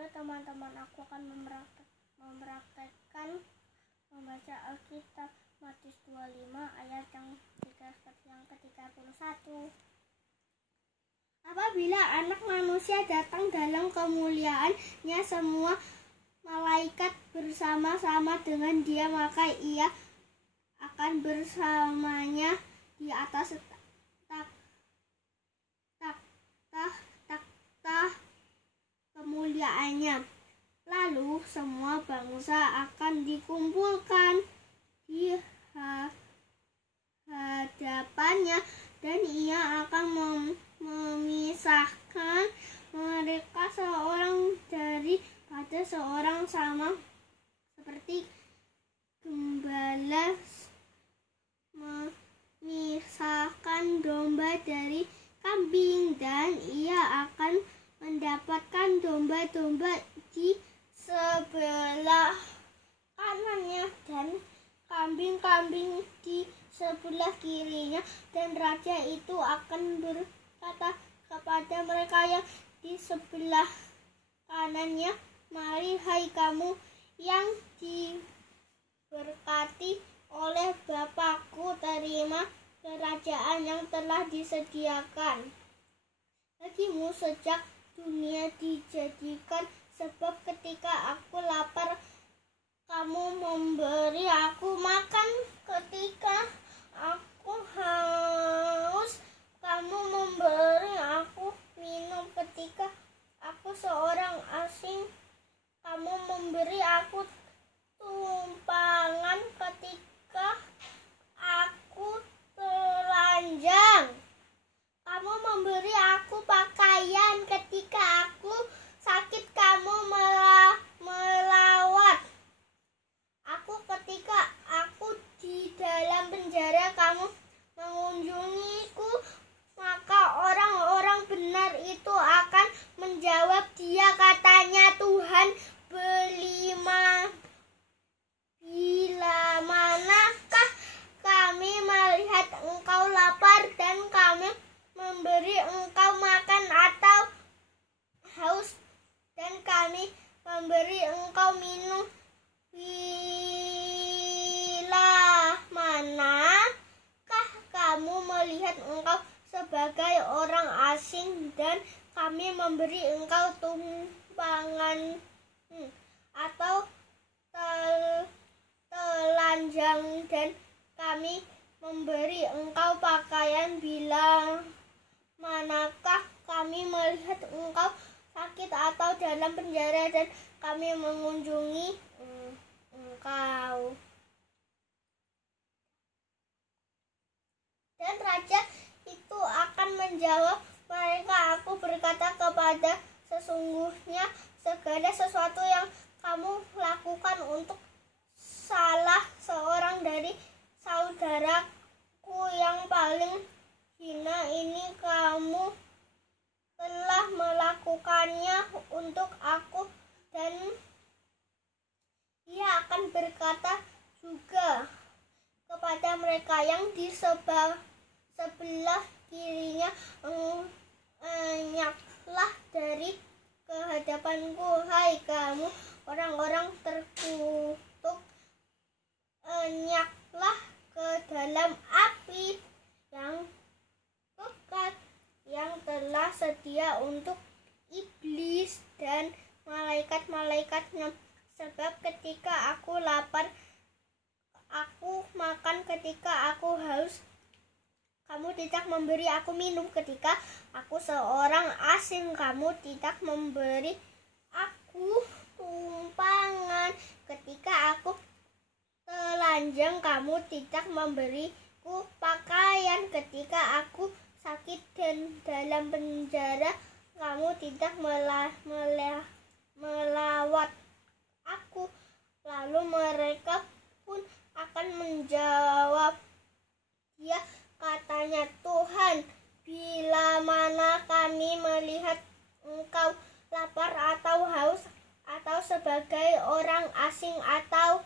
Halo teman-teman, aku akan mempraktekkan membaca Alkitab Matius 25 ayat yang ke-31. Apabila Anak Manusia datang dalam kemuliaannya, semua malaikat bersama-sama dengan Dia, maka Ia akan bersamanya di atas takhta kemuliaannya. Lalu semua bangsa akan dikumpulkan di hadapannya, dan Ia akan memisahkan mereka seorang daripada seorang, sama seperti gembala memisahkan domba dari kambing, dan Ia akan mendapatkan domba-domba di sebelah kanannya dan kambing-kambing di sebelah kirinya. Dan raja itu akan berkata kepada mereka yang di sebelah kanannya, "Mari, hai kamu yang diberkati oleh Bapakku, terima kerajaan yang telah disediakan bagimu sejak dunia dijadikan. Sebab ketika aku lapar, kamu memberi aku makan. Ketika aku haus, kamu memberi aku minum. Ketika aku seorang asing, kamu memberi aku tumpangan. Ketika aku telanjang, kamu memberi aku pakaian. Ketika aku sakit, kamu melawat aku. Ketika aku di dalam penjara, kamu mengunjungiku." Maka orang-orang benar itu akan menjawab Dia, katanya, "Tuhan, bila manakah kami melihat Engkau lapar dan kami memberi Engkau makan, atau haus dan kami memberi Engkau minum? Bila manakah kamu melihat Engkau sebagai orang asing dan kami memberi Engkau tumpangan, atau telanjang dan kami memberi Engkau pakaian? Bila manakah kami melihat Engkau sakit atau dalam penjara dan kami mengunjungi Engkau?" Dan raja itu akan menjawab mereka, "Aku berkata kepada sesungguhnya segala sesuatu yang kamu lakukan untuk salah seorang dari saudaraku yang paling hina ini, kamu telah melakukannya untuk aku." Dan Ia akan berkata juga kepada mereka yang di sebelah kirinya, "Enyahlah dari kehadapanku, hai kamu orang-orang terkutuk, enyahlah ke dalam api yang kekal, yang telah sedia untuk iblis dan malaikat-malaikatnya. Sebab ketika aku lapar, aku makan. Ketika aku haus, kamu tidak memberi aku minum. Ketika aku seorang asing, kamu tidak memberi aku tumpangan. Ketika aku telanjang, kamu tidak memberiku pakaian. Ketika aku sakit dan dalam penjara, kamu tidak melawat aku." Lalu mereka pun akan menjawab Dia, katanya, "Tuhan, bila mana kami melihat Engkau lapar atau haus, atau sebagai orang asing, atau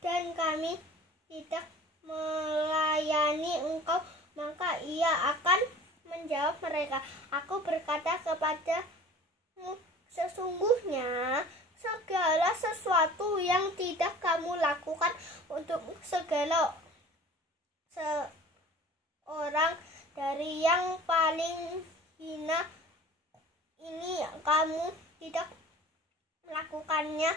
dan kami tidak melayani Engkau?" Maka Ia akan menjawab mereka, "Aku berkata kepada lakukan untuk segala seorang dari yang paling hina ini, kamu tidak melakukannya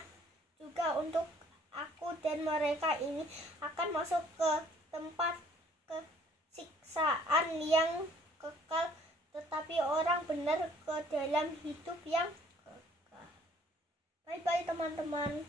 juga untuk aku, dan mereka ini akan masuk ke tempat kesiksaan yang kekal, tetapi orang benar ke dalam hidup yang kekal. Bye bye teman-teman.